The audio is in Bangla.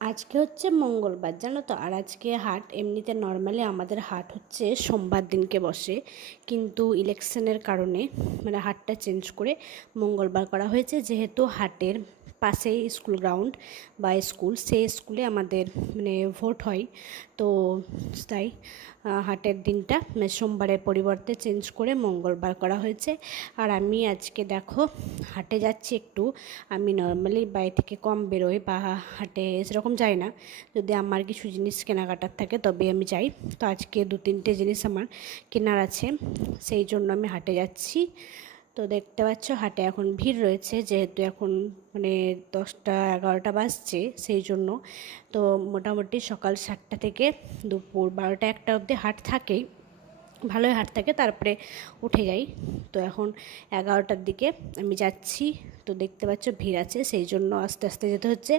আজকে হচ্ছে মঙ্গলবার, জানো তো। আর আজকে হাট, এমনিতে নর্মালি আমাদের হাট হচ্ছে সোমবার দিনকে বসে, কিন্তু ইলেকশনের কারণে মানে হাটটা চেঞ্জ করে মঙ্গলবার করা হয়েছে। যেহেতু হাটের পাশেই স্কুল গ্রাউন্ড বা স্কুল, সেই স্কুলে আমাদের মানে ভোট হয়, তো তাই হাটের দিনটা মানে সোমবারের পরিবর্তে চেঞ্জ করে মঙ্গলবার করা হয়েছে। আর আমি আজকে দেখো হাটে যাচ্ছি একটু। আমি নর্মালি বাড়ি থেকে কম বেরোই বা হাটে সেরকম যাই না। যদি আমার কিছু জিনিস কেনাকাটার থাকে তবে আমি যাই। তো আজকে 2-3টে জিনিস আমার কেনার আছে, সেই জন্য আমি হাটে যাচ্ছি। তো দেখতে পাচ্ছ হাটে এখন ভিড় রয়েছে, যেহেতু এখন মানে 10টা 11টা বাজছে, সেই জন্য। তো মোটামুটি সকাল 7টা থেকে দুপুর 12টা 1টা অবধি হাট থাকেই, ভালোই হাট থাকে, তারপরে উঠে যাই। তো এখন 11টার দিকে আমি যাচ্ছি। তো দেখতে পাচ্ছ ভিড় আছে, সেই জন্য আস্তে আস্তে যেতে হচ্ছে।